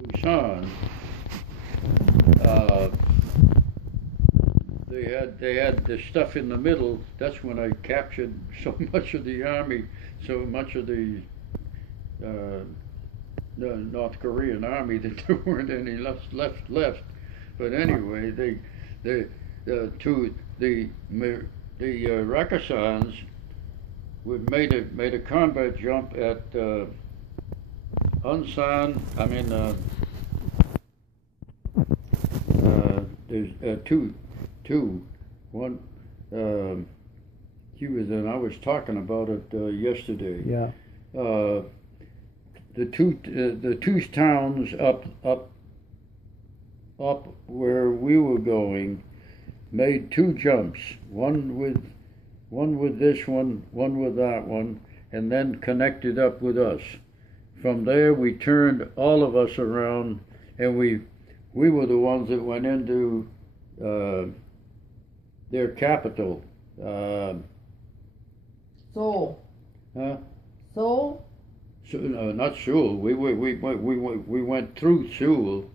Busan, uh, they had the stuff in the middle. That's when I captured so much of the army, so much of uh, the North Korean army that there weren't any left. But anyway, they to the Rakkasans we made a combat jump at Unsan. I mean, there's two, one. He was and I was talking about it yesterday. Yeah. The two towns up where we were going made two jumps. One with this one with that one, and then connected up with us. From there, we turned all of us around, and we were the ones that went into their capital. Seoul. Huh? Seoul? So, not Seoul. We went through Seoul,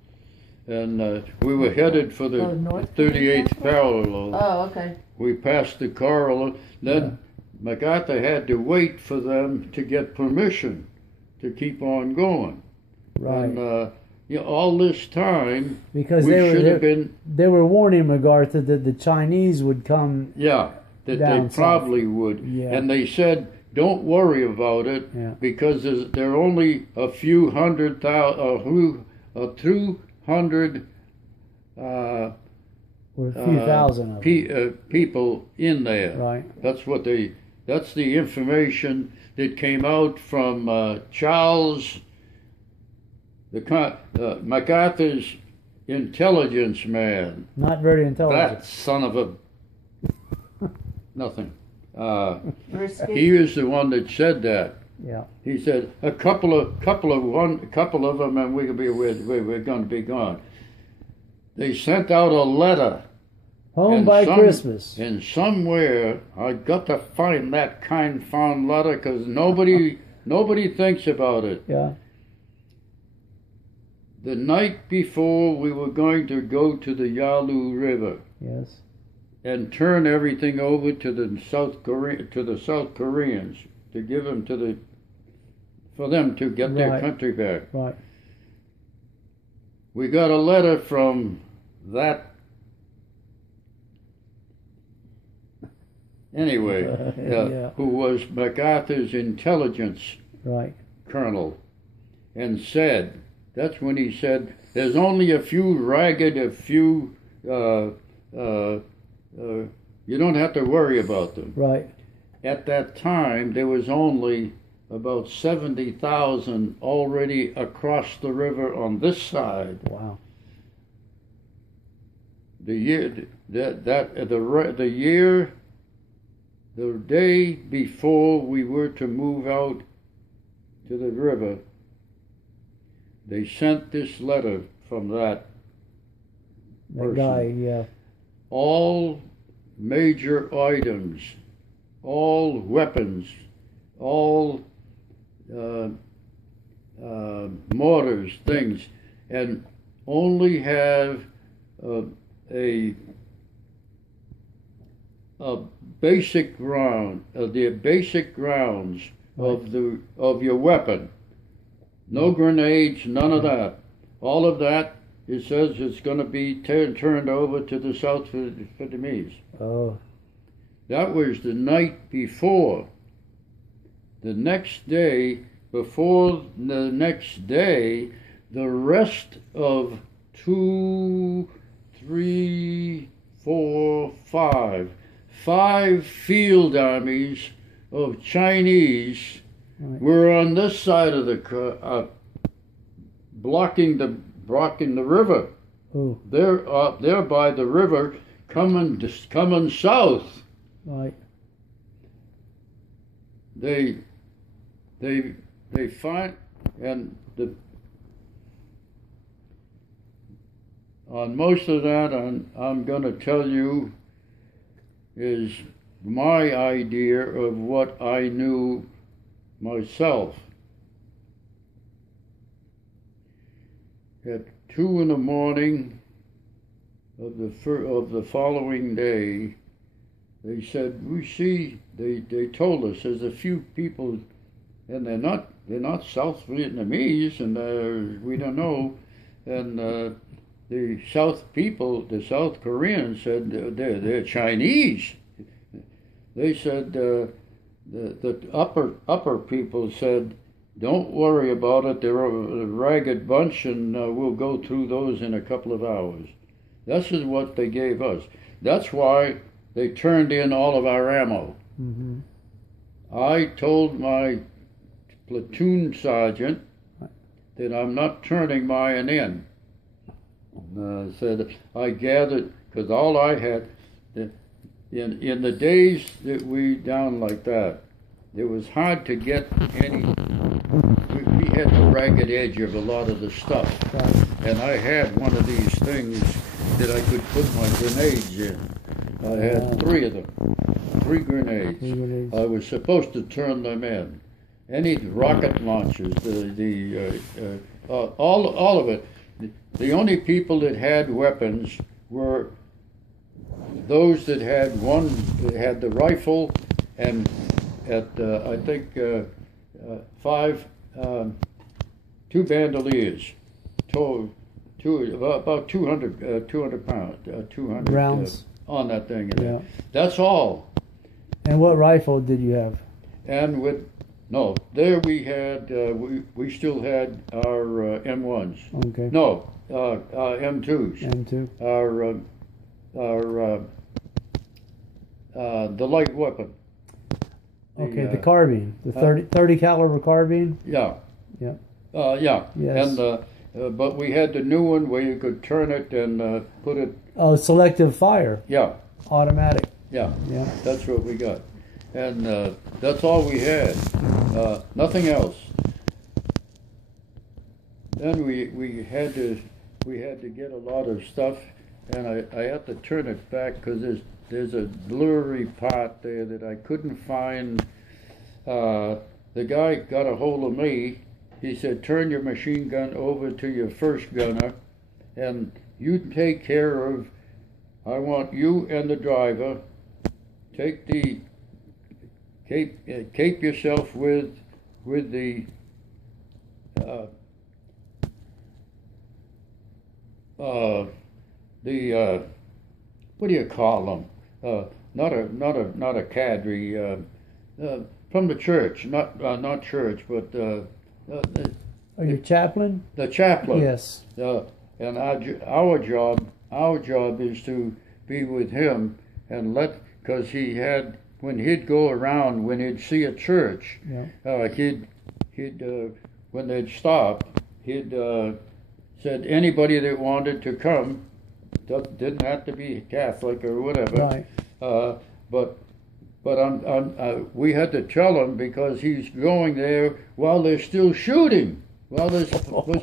and we were headed for the 38th parallel. Oh, okay. We passed the corral. Then MacArthur had to wait for them to get permission to keep on going. Right. And all this time, because they were warning MacArthur that the Chinese would come. Yeah, that they probably would. Yeah. And they said, don't worry about it, because there are only a few hundred thousand, a few hundred or a few thousand of people in there. Right. That's the information that came out from Charles, MacArthur's intelligence man. Not very intelligent. That son of a nothing. He was the one that said that. Yeah. He said a couple of them, and we're going to be gone. They sent out a letter. Home by Christmas. And somewhere I got to find that found letter, because nobody thinks about it. Yeah. The night before, we were going to go to the Yalu River. Yes. And turn everything over to the South Koreans to give them for them to get their country back. Right. We got a letter from that. Anyway, who was MacArthur's intelligence colonel, and said, that's when he said, there's only a few you don't have to worry about them. Right. At that time, there was only about 70,000 already across the river on this side. Wow. The day before we were to move out to the river, they sent this letter from that person. Guy, yeah. All major items, all weapons, all mortars, things, and only have a basic round, the basic rounds of your weapon. No grenades, none of that. All of that, it says, it's going to be turned over to the South Vietnamese. Oh. That was the night before. The next day, the rest of 2, 3, 4, 5 field armies of Chinese were on this side of the blocking the river. Oh. They're by the river coming south. Right. They find, and on most of that I'm going to tell you is my idea of what I knew myself. at 2 in the morning of the following day, they said, we see, they told us there's a few people, and they're not South Vietnamese, and we don't know, and the South Koreans said they're Chinese. They said the upper people said, don't worry about it, they're a ragged bunch, and we'll go through those in a couple of hours. This is what they gave us. That's why they turned in all of our ammo. Mm-hmm. I told my platoon sergeant that I'm not turning mine in. Said I gathered, because all I had, in the days that we down like that, it was hard to get any, we had the ragged edge of a lot of the stuff. And I had one of these things that I could put my grenades in. I had 3 of them, 3 grenades. I was supposed to turn them in. Any rocket launchers, all of it. The only people that had weapons were those that had the rifle, and at I think 2 bandoliers, about 200 pounds, 200 rounds on that thing. Yeah. That's all. And what rifle did you have? And there we had we still had our M1s. Okay. No, M2s. M2. Our the light weapon. Okay, the carbine, the 30 caliber carbine. Yeah. Yeah. Yeah. Yes. And but we had the new one where you could turn it and put it. Oh, selective fire. Yeah. Automatic. Yeah. Yeah. That's what we got, and that's all we had. Nothing else. Then we had to get a lot of stuff, and I had to turn it back because there's a blurry part there that I couldn't find. The guy got a hold of me. He said, turn your machine gun over to your first gunner, and you take care of, I want you and the driver, take the, cape yourself with the, what do you call them? Not a cadre, from the church, not church, but Are you chaplain? the chaplain. Yes. And our job is to be with him and because he had, when he'd go around, when he'd see a church, he'd when they'd stop, he'd said anybody that wanted to come, didn't have to be Catholic or whatever. Right. But we had to tell him because he's going there while they're still shooting, while there's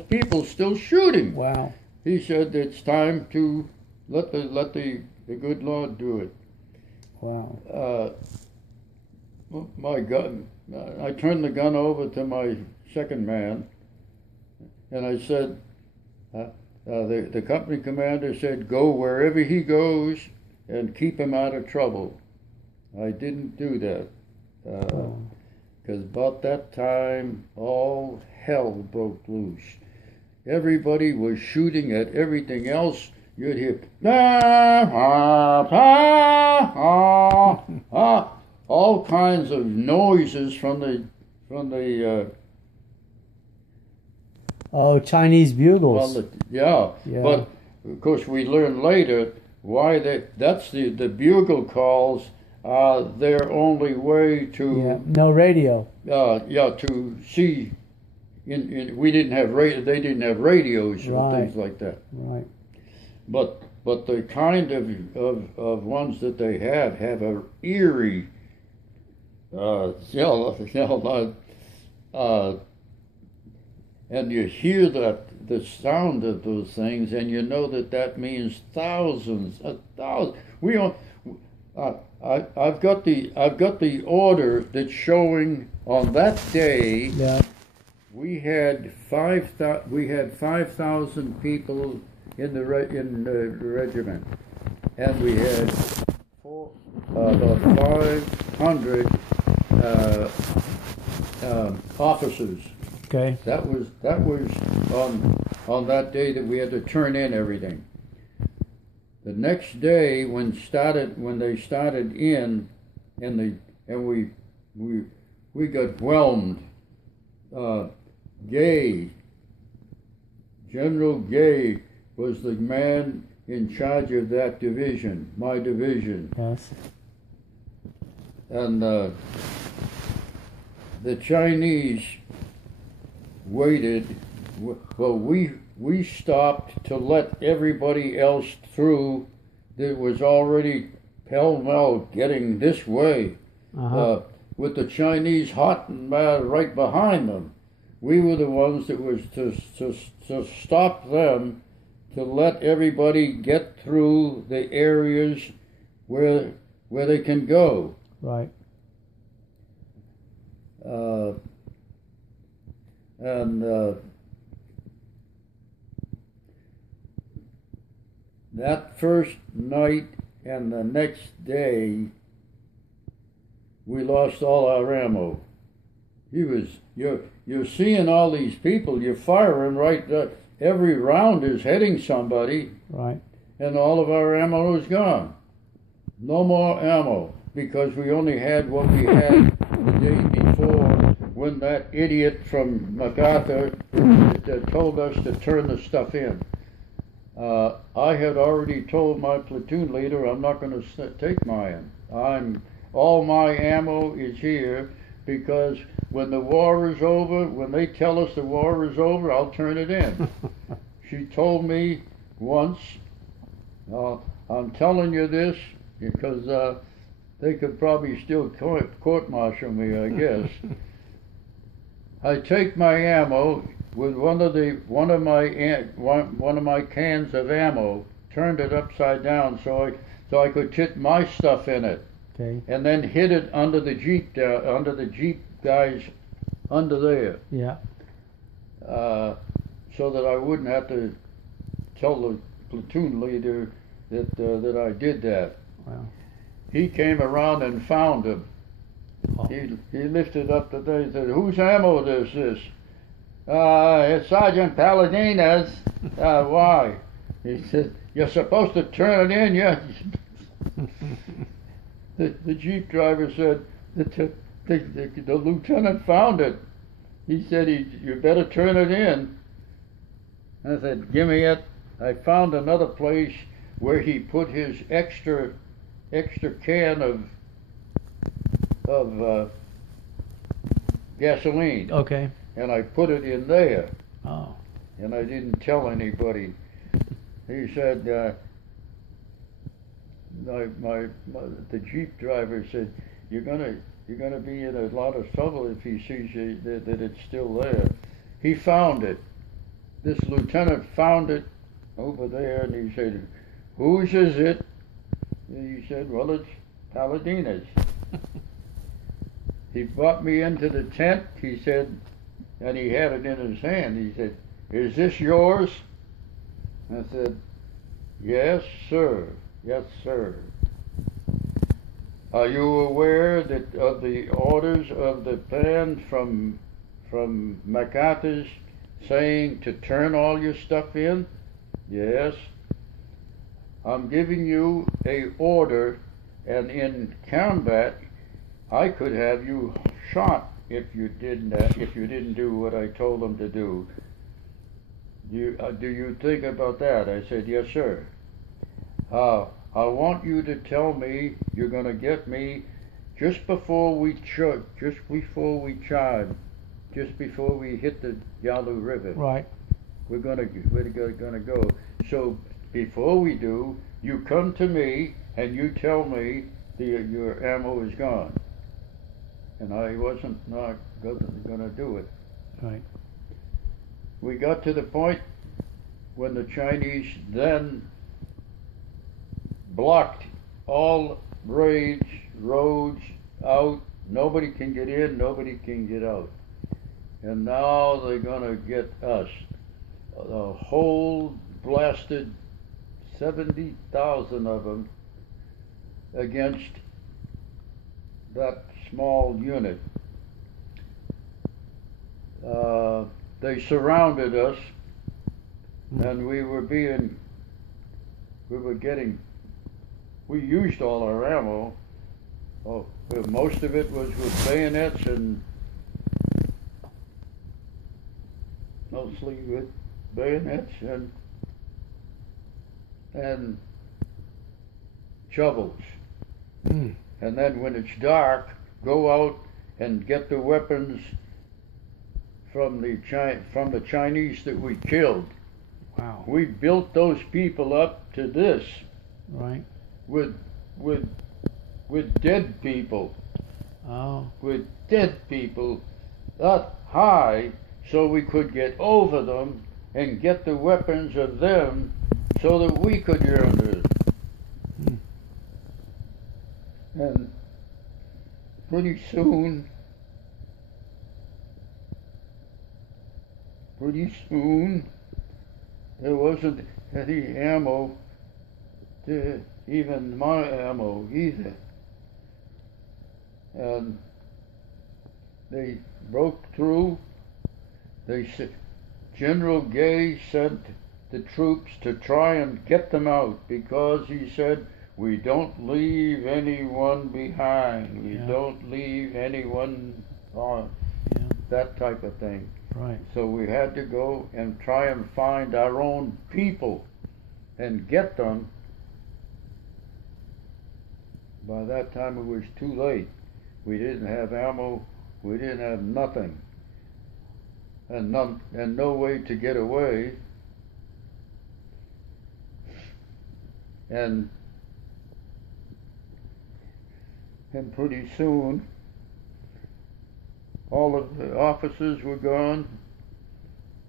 people still shooting. Wow. He said it's time to let the good Lord do it. Wow. My gun, I turned the gun over to my second man, and I said, the company commander said, go wherever he goes and keep him out of trouble. I didn't do that, because about that time, all hell broke loose. Everybody was shooting at everything else. You'd hear, all kinds of noises from the Chinese bugles. Yeah. But of course we learned later why that's the bugle calls are their only way to no radio. To see. We didn't have they didn't have radios or things like that. Right. But the kind of ones that they have a eerie and you hear the sound of those things, and you know that means thousands. I've got the order that's showing on that day. Yeah. we had 5,000 people in the regiment, and we had about 500 officers. Okay. That was on that day that we had to turn in everything. The next day, when they started in, and we got whelmed. General Gay was the man in charge of that division, my division. Yes. And the Chinese waited. Well, we stopped to let everybody else through that was already pell-mell getting this way. With the Chinese hot and right behind them. We were the ones that was to stop them, to let everybody get through the areas where they can go. Right. That first night and the next day, we lost all our ammo. You're seeing all these people. You're firing right. Every round is hitting somebody. Right. And all of our ammo is gone. No more ammo because we only had what we had the day before when that idiot from MacArthur told us to turn the stuff in. I had already told my platoon leader I'm not going to take mine. All my ammo is here because when the war is over, when they tell us the war is over, I'll turn it in. She told me once, I'm telling you this because they could probably still court-martial me, I guess. I take my ammo with one of my cans of ammo, turned it upside down so I could put my stuff in it. Okay. And then hid it under the Jeep guys under there. Yeah. So that I wouldn't have to tell the platoon leader that I did that. Wow. He came around and found him. Oh. He lifted up the thing and said, "Whose ammo is this?" It's Sgt Paladina's. Why? He said, "You're supposed to turn it in, yeah." The Jeep driver said, the lieutenant found it. He said, you better turn it in. I said, give me it. I found another place where he put his extra can of gasoline. Okay. And I put it in there. Oh. And I didn't tell anybody. He said, the Jeep driver said, you're gonna be in a lot of trouble if he sees that it's still there. He found it. This lieutenant found it over there, and he said, "Whose is it?" And he said, "Well, it's Paladina's." He brought me into the tent. He said, and he had it in his hand. He said, "Is this yours?" I said, "Yes, sir. Yes, sir." Are you aware of the orders of the band from MacArthur's saying to turn all your stuff in? Yes. I'm giving you a order, and in combat, I could have you shot if you didn't do what I told them to do. Do you think about that? I said, yes, sir. I want you to tell me you're going to get me just before we charge, just before we hit the Yalu River. Right. We're gonna go. So before we do, you come to me and you tell me your ammo is gone. And I wasn't not gonna do it. Right. We got to the point when the Chinese then blocked all roads out. Nobody can get in, nobody can get out. and now they're gonna get us. A whole blasted 70,000 of them against that small unit. They surrounded us, and we used all our ammo. Oh, most of it was with bayonets and mostly with bayonets and shovels. And then when it's dark, go out and get the weapons from the Chinese that we killed. Wow. We built those people up to this. Right. With dead people. Oh. With dead people that high, so we could get over them and get the weapons of them so that we could use it. And pretty soon there wasn't any ammo, even my ammo either. And they broke through. General Gay sent the troops to try and get them out, because he said, we don't leave anyone behind. We don't leave anyone on. That type of thing. Right. So we had to go and try and find our own people and get them. By that time it was too late. We didn't have ammo. We didn't have nothing. And no way to get away. And pretty soon all of the officers were gone.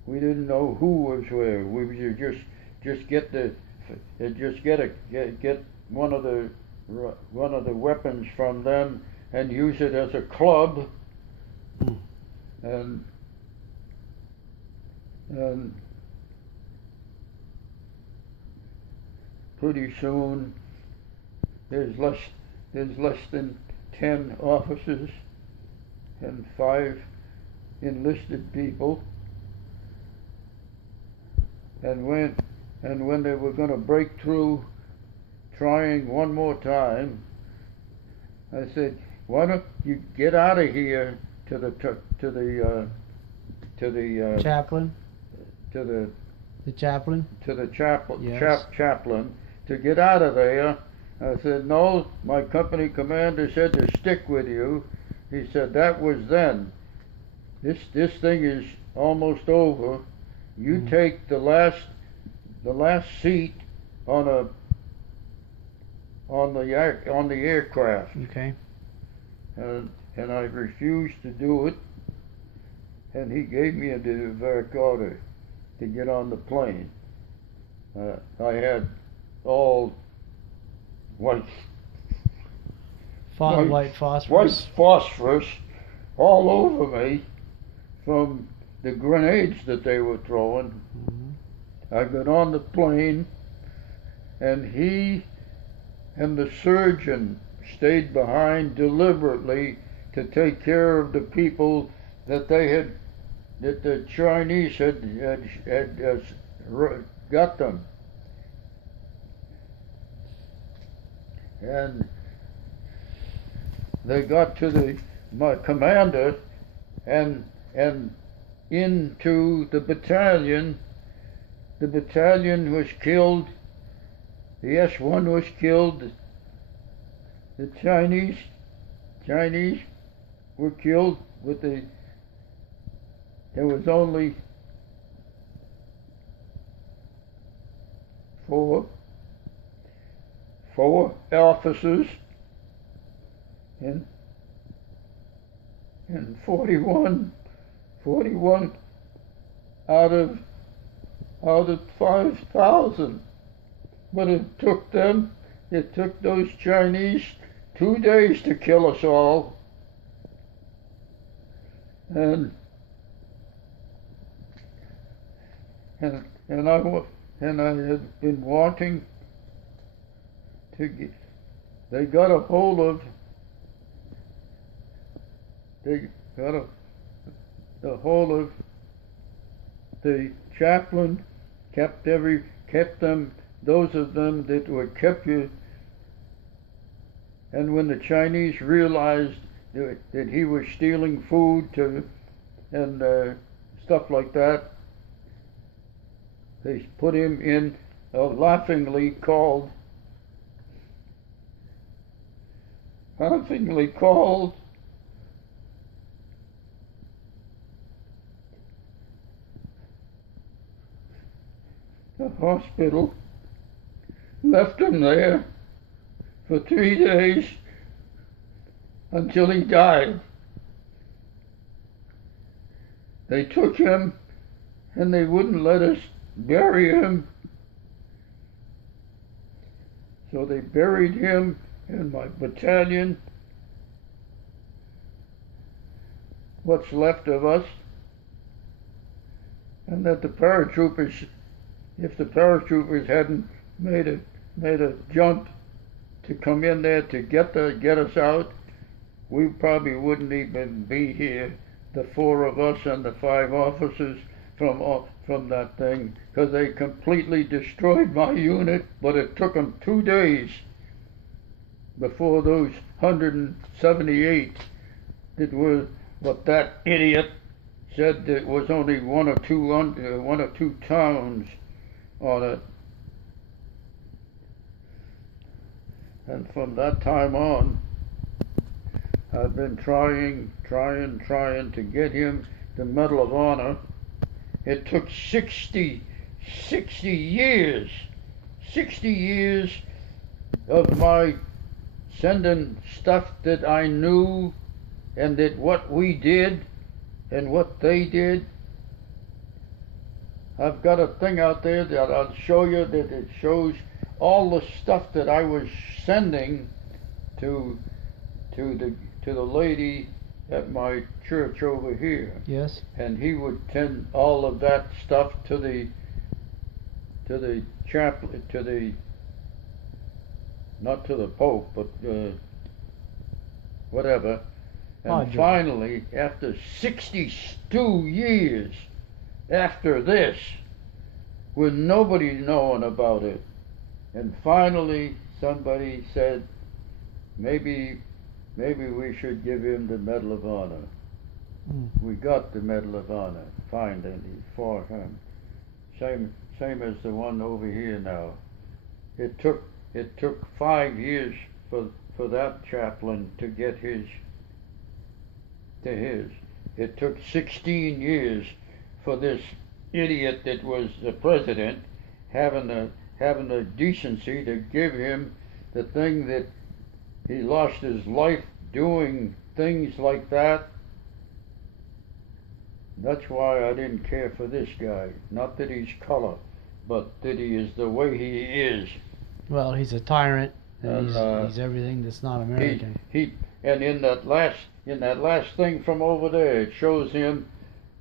We didn't know who was where. We would just get one of the weapons from them and use it as a club. And pretty soon there's less than 10 officers and 5 enlisted people. And when they were going to break through, trying one more time, I said, "Why don't you get out of here to the chaplain? To the chaplain? To the chaplain. Yes. Chaplain to get out of there." I said, "No, my company commander said to stick with you." He said, "That was then. This thing is almost over. You take the last seat on the aircraft." Okay. And I refused to do it. And he gave me a direct order to get on the plane. I had all white phosphorus. White phosphorus all over me from the grenades that they were throwing. I got on the plane, and he and the surgeon stayed behind deliberately to take care of the people that the Chinese had got them. And they got to my commander and into the battalion. The battalion was killed. The S1 was killed. The Chinese were killed there was only 4 officers and 41 out of 5,000. But it took those Chinese 2 days to kill us all. And and I had been wanting to get. They got a hold of. They got a hold of the chaplain. Kept them. Those of them that were kept you. And when the Chinese realized that he was stealing food and stuff like that, they put him in laughingly called the hospital, left him there for 3 days until he died. They took him and they wouldn't let us bury him. So they buried him in my battalion, what's left of us, and that the paratroopers, if the paratroopers hadn't made a jump to come in there to get us out, we probably wouldn't even be here, the 4 of us and the 5 officers from that thing, because they completely destroyed my unit. But it took them 2 days before those 178 that were what that idiot said that was only one or two towns on it. And from that time on, I've been trying to get him the Medal of Honor. It took 60 years of my sending stuff that I knew and that what we did and what they did. I've got a thing out there that I'll show you that it shows all the stuff that I was sending to the lady at my church over here. Yes. And he would send all of that stuff to the chaplain, not to the Pope, but whatever. And finally, after 62 years after this, with nobody knowing about it, and finally somebody said, maybe we should give him the Medal of Honor. We got the Medal of Honor, finally, for him. Same as the one over here now. It took 5 years for that chaplain to get his. It took 16 years for this idiot that was the president having the decency to give him the thing that he lost his life doing things like that. That's why I didn't care for this guy. Not that he's color, but that he is the way he is. Well, he's a tyrant, and he's everything that's not American. And in that last thing from over there, it shows him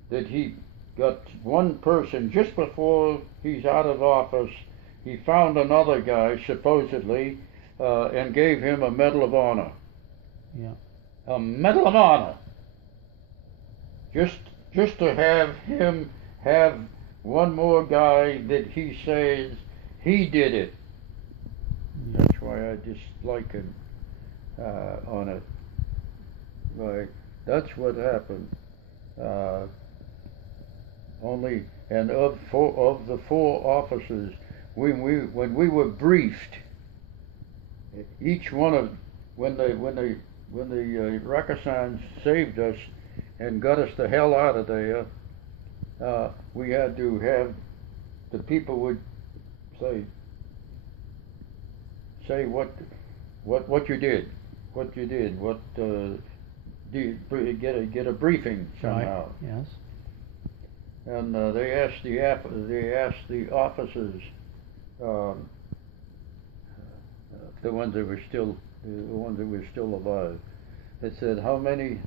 that he got one person just before he's out of office. He found another guy supposedly and gave him a Medal of Honor. Yeah. A Medal of Honor. Just to have him have one more guy that he says he did it. That's why I dislike him on it. Right. That's what happened. Only, and of the 4 officers, when we were briefed, each one of when the Rakisans saved us and got us the hell out of there, we had to have the people would say what you did, get a briefing somehow. Right. Yes. And they asked the officers, the ones that were still alive. They said, how many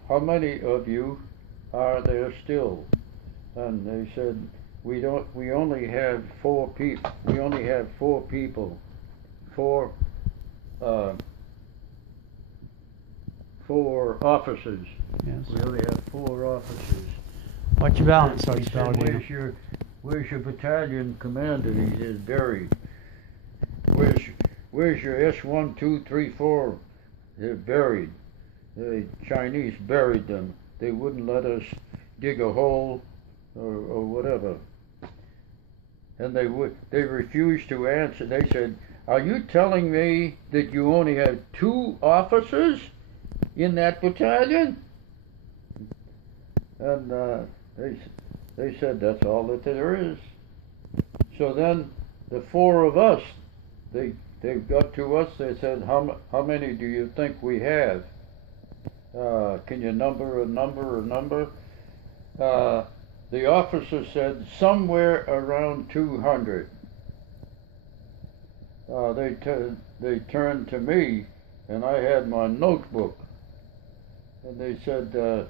of you are there still? And they said, We only have four people. We only have four people. Four. Four officers. Yes. We only have four officers. What's your balance, He Sergeant said, Paladina? where's your battalion commander? He says, buried. Where's your S1, 2, 3, 4? They're buried. The Chinese buried them. They wouldn't let us dig a hole or whatever. And they refused to answer. They said, are you telling me that you only have 2 officers in that battalion? And they said that's all that there is. So then the 4 of us, they got to us. They said, how many do you think we have? Can you number a number? The officer said somewhere around 200. They turned to me, and I had my notebook, and they said,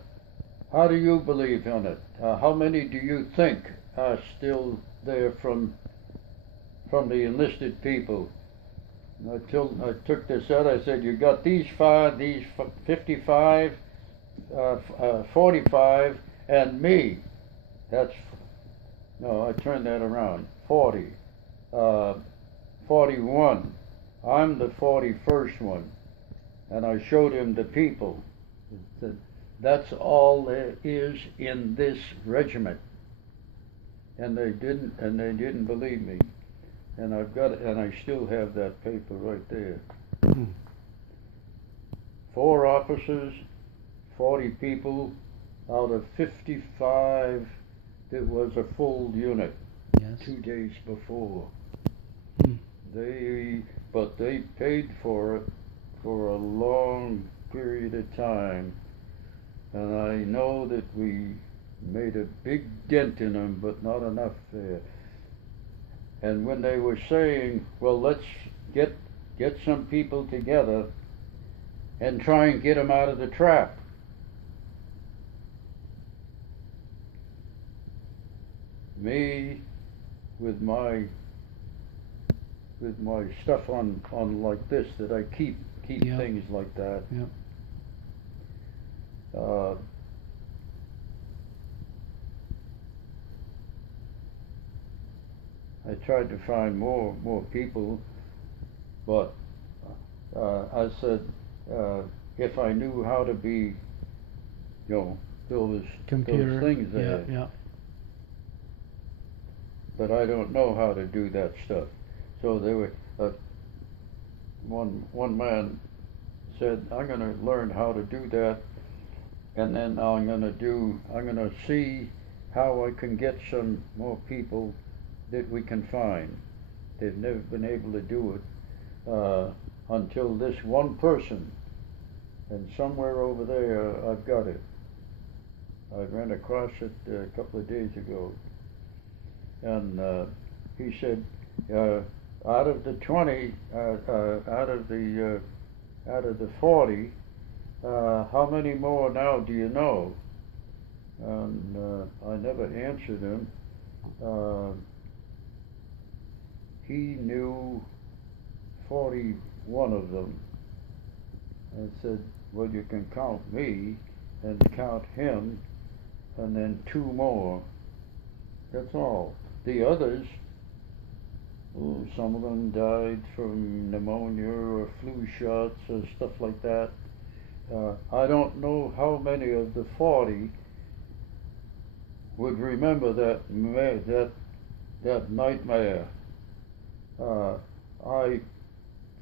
how do you believe in it? How many do you think are still there from the enlisted people? And I took this out. I said, you got these 5, these 55, 45, and me. No, I turned that around. 40, 41. I'm the 41st one. And I showed him the people. That's all there is in this regiment. And they didn't believe me. And I've got it, and I still have that paper right there. 4 officers, 40 people out of 55. It was a full unit. Yes. 2 days before. But they paid for it for a long period of time, and I know that we made a big dent in them, but not enough there. And when they were saying, well, let's get some people together and try and get them out of the trap, me with my stuff on like this, that I keep Yep. things like that. Yep. I tried to find more people, but I said, if I knew how to be, those Computer. things there. Yeah, yeah. But I don't know how to do that stuff. So there were one man said, I'm going to learn how to do that, and then I'm going to see how I can get some more people that we can find. They've never been able to do it until this one person, and somewhere over there I've got it. I ran across it a couple of days ago, and he said, out of the 20, out of the 40, how many more now do you know? And I never answered him. He knew 41 of them. I said, well, you can count me and count him, and then 2 more. That's all. The others, some of them died from pneumonia or flu shots or stuff like that. I don't know how many of the 40 would remember that nightmare. I,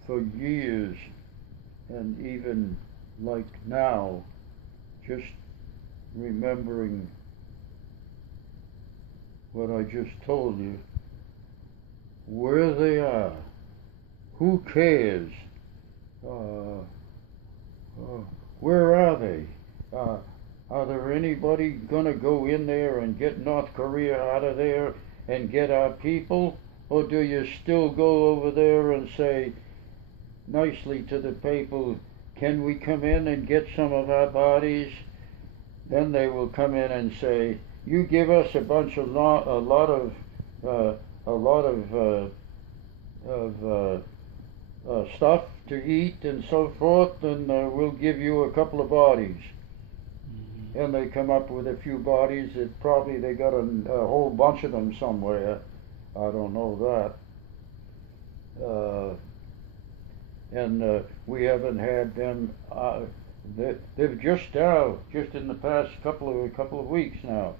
for years, and even like now, just remembering what I just told you, where they are, who cares, where are they? Are there anybody gonna go in there and get North Korea out of there and get our people? Or do you still go over there and say nicely to the people, can we come in and get some of our bodies? Then they will come in and say, you give us a bunch of a lot of stuff to eat and so forth, and we'll give you a couple of bodies. And they come up with a few bodies that probably they got a whole bunch of them somewhere. I don't know that. And we haven't had them. They've just in the past couple of weeks now.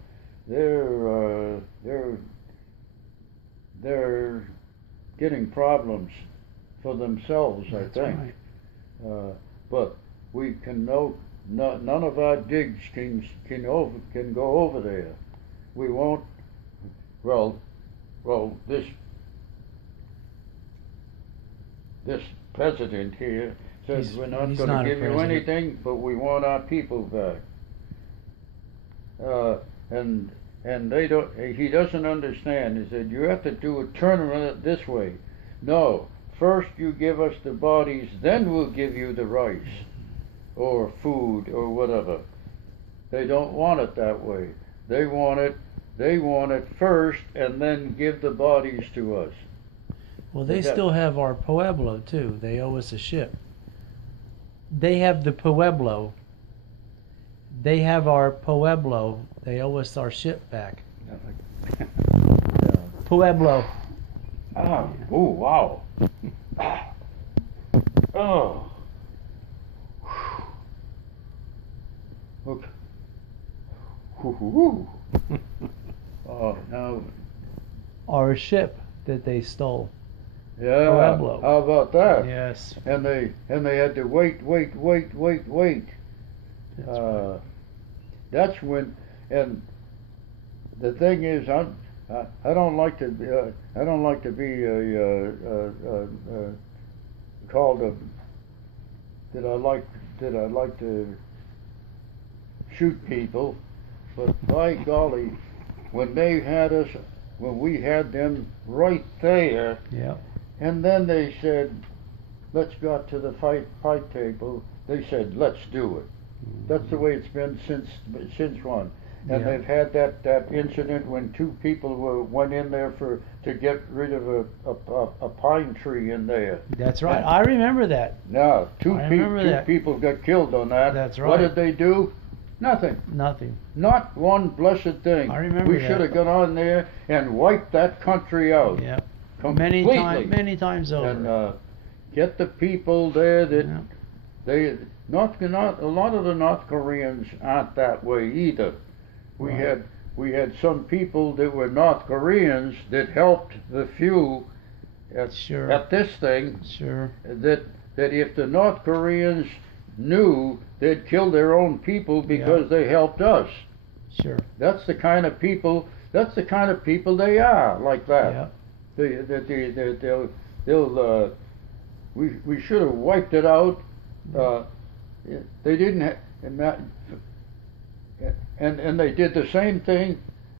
They're getting problems for themselves, I think. Right. But we can none of our digs can go over there. We won't. Well, this president here says we're not going to give you anything, but we want our people back. And they don't. He doesn't understand. He said you have to do a turnaround this way. No, first you give us the bodies, then we'll give you the rice or food or whatever. They don't want it that way. They want it first and then give the bodies to us. Well, they still have our Pueblo too. They owe us a ship. They have the Pueblo. They have our Pueblo. They owe us our ship back. Pueblo. Ah, oh, wow. Oh. Look. Now. Our ship that they stole. Yeah. Pueblo. How about that? Yes. And they had to wait. That's right. That's when, and the thing is, I don't like to be called a. Did I like to shoot people? But by golly, when they had us, when we had them right there. Yeah. And then they said, let's go to the fight table. They said, let's do it. That's the way it's been since one. And they've had that incident when two people went in there to get rid of a pine tree in there. That's right. And I remember that. Now, two people got killed on that. That's right. What did they do? Nothing. Nothing. Not one blessed thing. I remember We should have gone on there and wiped that country out. Yeah. Completely. Many times over. And get the people there that a lot of the North Koreans aren't that way either. We had some people that were North Koreans that helped the few at this thing. Sure. That if the North Koreans knew, they'd kill their own people because they helped us. Sure. That's the kind of people. That's the kind of people they are, like that. Yeah. We should have wiped it out. They didn't, and they did the same thing